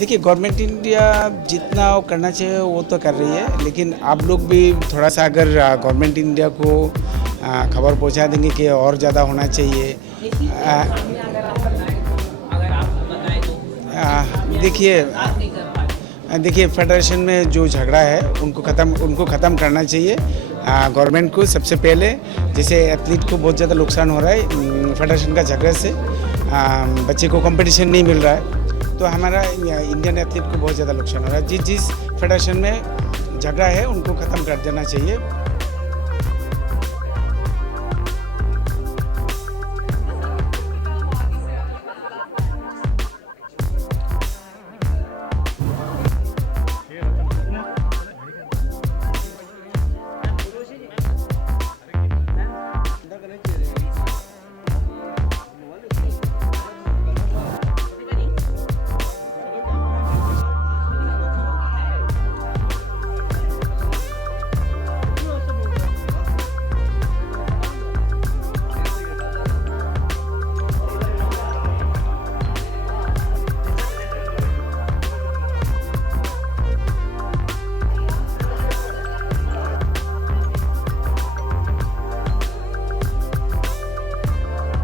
देखिए, government India जितना वो करना चाहिए वो तो कर रही है, लेकिन आप लोग भी थोड़ा सा अगर गवर्नमेंट इंडिया को खबर पहुंचा देंगे कि और ज़्यादा होना चाहिए। आ, आ, देखिए देखिए फेडरेशन में जो झगड़ा है उनको ख़त्म करना चाहिए गवर्नमेंट को सबसे पहले। जैसे एथलीट को बहुत ज़्यादा नुकसान हो रहा है फेडरेशन का झगड़े से, बच्चे को कंपटीशन नहीं मिल रहा है, तो हमारा इंडियन एथलीट को बहुत ज़्यादा नुकसान हो रहा है। जिस फेडरेशन में झगड़ा है उनको ख़त्म कर देना चाहिए।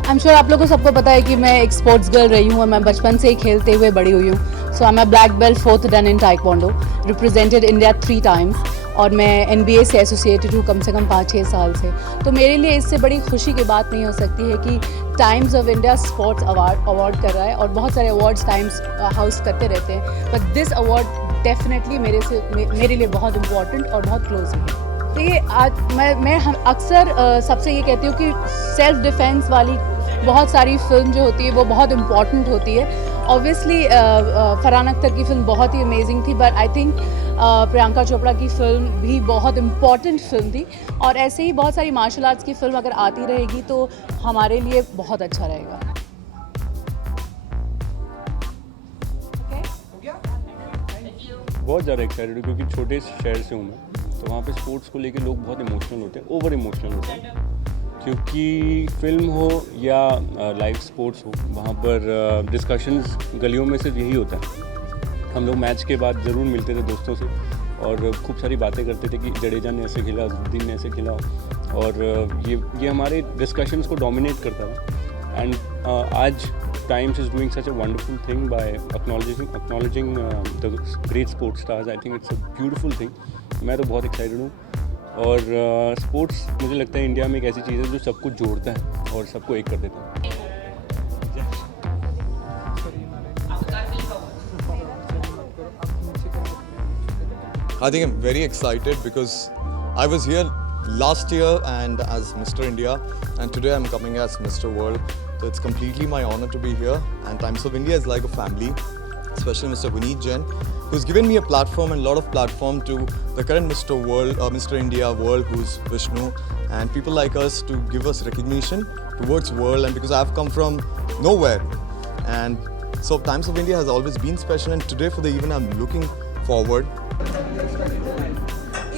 आई एम श्योर आप लोगों को सबको पता है कि मैं एक स्पोर्ट्स गर्ल रही हूँ और मैं बचपन से ही खेलते हुए बड़ी हुई हूँ। So I am a black belt 4th dan in taekwondo, represented India 3 times, और मैं NBA से एसोसिएटेड हूँ कम से कम 5-6 साल से। तो मेरे लिए इससे बड़ी खुशी की बात नहीं हो सकती है कि times of India sports award कर रहा है, और बहुत सारे अवार्ड्स टाइम्स हाउस करते रहते हैं, बट दिस अवार्ड डेफिनेटली मेरे लिए बहुत इम्पॉर्टेंट और बहुत क्लोज है। देखिए, आज मैं अक्सर सबसे ये कहती हूँ कि सेल्फ डिफेंस वाली बहुत सारी फिल्म जो होती है वो बहुत इम्पॉर्टेंट होती है। ऑब्वियसली फरहान अख्तर की फिल्म बहुत ही अमेजिंग थी, but I think Priyanka Chopra की फिल्म भी बहुत इम्पॉर्टेंट फिल्म थी, और ऐसे ही बहुत सारी मार्शल आर्ट्स की फिल्म अगर आती रहेगी तो हमारे लिए बहुत अच्छा रहेगा। बहुत ज़्यादा एक्साइटेड हूँ क्योंकि छोटे शहर से हूँ मैं, तो वहाँ पे स्पोर्ट्स को लेके लोग बहुत इमोशनल होते हैं, ओवर इमोशनल होते हैं, क्योंकि फिल्म हो या लाइव स्पोर्ट्स हो, वहाँ पर डिस्कशंस गलियों में सिर्फ यही होता है। हम लोग मैच के बाद ज़रूर मिलते थे दोस्तों से और खूब सारी बातें करते थे कि जडेजा ने ऐसे खेला, अजहरुद्दीन ने ऐसे खेला, और ये हमारे डिस्कशंस को डोमिनेट करता था। एंड आज Times is doing such a wonderful thing by acknowledging the great sports stars. I think it's a beautiful thing. मैं तो बहुत एक्साइटेड हूँ, और स्पोर्ट्स मुझे लगता है इंडिया में एक ऐसी चीज़ है जो सबको जोड़ता है और सबको एक कर देता है। I think I'm very excited because I was here last year and as Mr. India, and today I'm coming as Mr. World. So it's completely my honor to be here, and Times of India is like a family, especially Mr. Vineet Jain, who's given me a platform and a lot of platform to the current Mr. World, Mr. India World, who's Vishnu, and people like us to give us recognition towards world, and because I've come from nowhere, and so Times of India has always been special, and today for the event I'm looking forward.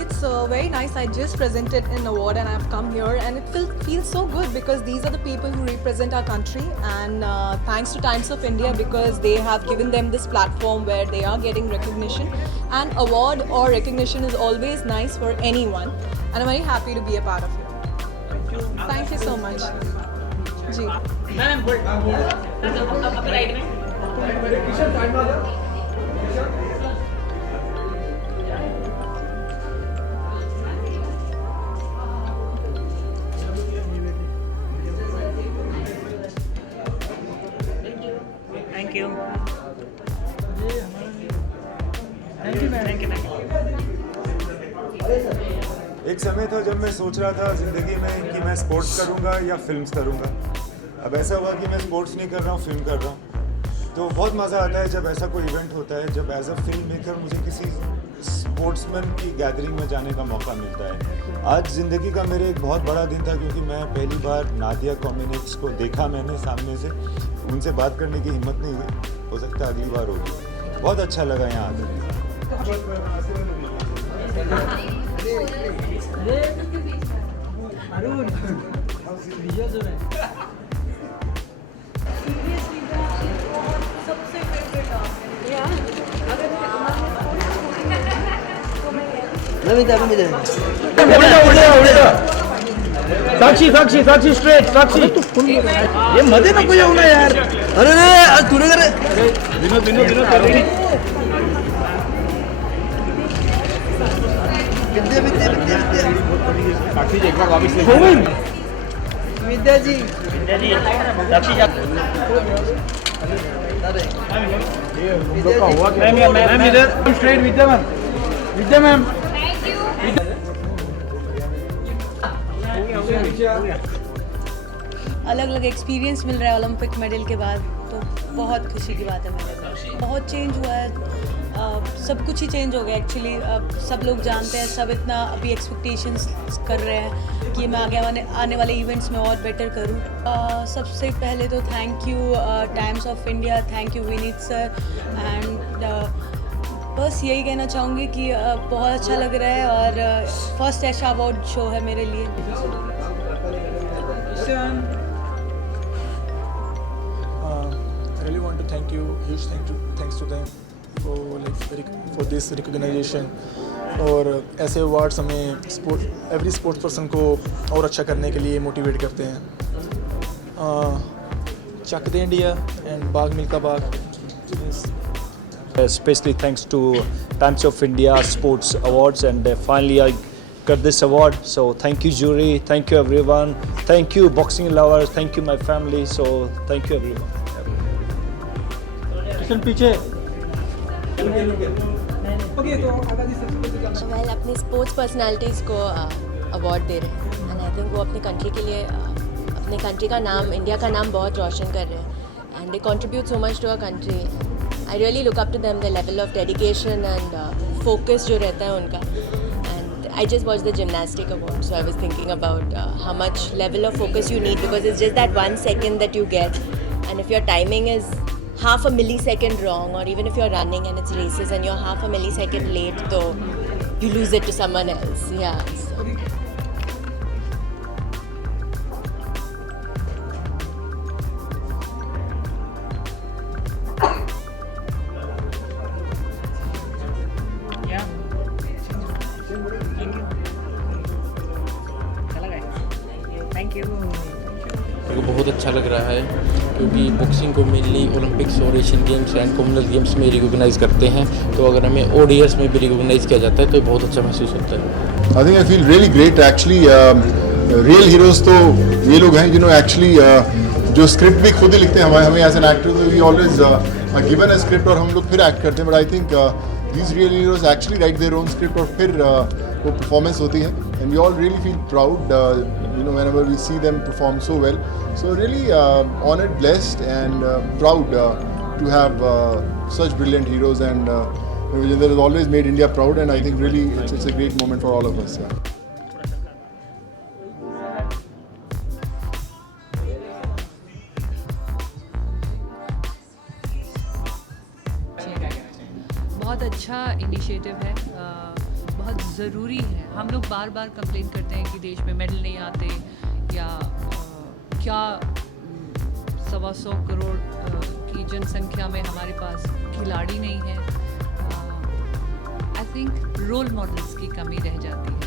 It's very nice. I just presented an award and I've come here, and it feels so good because these are the people who represent our country, and thanks to Times of India because they have given them this platform where they are getting recognition, and award or recognition is always nice for anyone, and I'm very happy to be a part of it. Thank you so much. Ji Thank you. Thank you. एक समय था जब मैं सोच रहा था ज़िंदगी में कि मैं स्पोर्ट्स करूंगा या फिल्म्स करूंगा। अब ऐसा हुआ कि मैं स्पोर्ट्स नहीं कर रहा हूँ, फिल्म कर रहा हूँ। तो बहुत मज़ा आता है जब ऐसा कोई इवेंट होता है, जब एज अ फिल्म मेकर मुझे किसी स्पोर्ट्समैन की गैदरिंग में जाने का मौका मिलता है। आज ज़िंदगी का मेरे एक बहुत बड़ा दिन था क्योंकि मैं पहली बार नादिया कॉम्बिनेट्स को देखा मैंने सामने से। उनसे बात करने की हिम्मत नहीं हुई, हो सकता है अगली बार होगी। बहुत अच्छा लगा यहाँ आकर। साक्षी साक्षी साक्षी स्ट्रेट साक्षी ये मध्ये नको येऊ ना यार. अरे रे आज थोडं कर. विनोद विनोद विनोद कर रेडी. साक्षी एक बार वापस ले. विद्याजी साक्षी जा. मैम इधर स्ट्रेट विद्या मैम. विद्या मैम. अलग अलग एक्सपीरियंस मिल रहा है ओलंपिक मेडल के बाद, तो बहुत खुशी की बात है मेरे लिए. बहुत चेंज हुआ है, सब कुछ ही चेंज हो गया एक्चुअली. सब लोग जानते हैं, सब इतना अभी एक्सपेक्टेशंस कर रहे हैं कि मैं आगे आने वाले इवेंट्स में और बेटर करूं. सबसे पहले तो thank you times of India, thank you Vineet sir. And बस यही कहना चाहूँगी कि बहुत अच्छा लग रहा है और फर्स्ट एशा अवार्ड शो है मेरे लिए. I really want to thank you, huge thanks to them for this recognition. और ऐसे अवार्ड्स हमें एवरी स्पोर्ट्स पर्सन को और अच्छा करने के लिए मोटिवेट करते हैं. Chak De India and Bhaag Milkha Bhaag. Especially thanks to Times of India Sports Awards, and finally I got this award. So thank you jury, thank you everyone, thank you boxing lovers, thank you my family. So thank you everyone. Kishan पीछे. Well अपनी sports personalities को award दे रहे हैं. And I think वो अपनी country के लिए अपने कंट्री का नाम, इंडिया का नाम बहुत रोशन कर रहे हैं. And they contribute so much to our country. I really look up to them, the level of dedication and focus जो रहता है उनका. And I just watch the gymnastic award, so I was thinking about how much level of focus you need, because it's just that 1 second that you get, and if your timing is half a millisecond wrong, or even if you're running and it's races and you're half a millisecond late, so you lose it to someone else. Yeah. So. मेरे को बहुत अच्छा लग रहा है क्योंकि boxing को mainly Olympics और Asian games and Commonwealth games में रिकॉग्नाइज करते हैं, तो अगर हमें ओडीएस में भी रिकॉग्नाइज किया जाता है तो बहुत अच्छा महसूस होता है. I think I feel really great actually. Real heroes तो ये लोग हैं जिन्होंने एक्चुअली जो स्क्रिप्ट भी खुद ही लिखते हैं. हमें एज एन एक्टर तो we always given a script और हम लोग फिर एक्ट करते हैं. But I think these real heroes actually write their own script और फिर वो परफॉर्मेंस होती है. And we all really feel proud whenever we see them perform so well. So really honored, blessed and proud to have such brilliant heroes, and that has always made India proud, and I think really it's a great moment for all of us. Yeah. बहुत अच्छा initiative है, बहुत ज़रूरी है. हम लोग बार बार complain करते हैं कि देश में मेडल नहीं आते, या क्या 125 करोड़ की जनसंख्या में हमारे पास खिलाड़ी नहीं है. आई थिंक रोल मॉडल्स की कमी रह जाती है.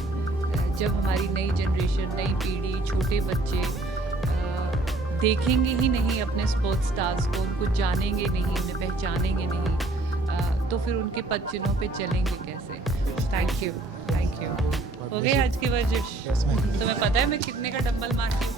जब हमारी नई जनरेशन, नई पीढ़ी, छोटे बच्चे देखेंगे ही नहीं अपने स्पोर्ट्स स्टार्स को, उनको जानेंगे नहीं, उन्हें पहचानेंगे नहीं, तो फिर उनके पदचिन्हों पे चलेंगे कैसे. Thank you. हो गई आज की वर्जिश. तुम्हें पता है मैं कितने का डंबल मारती हूँ.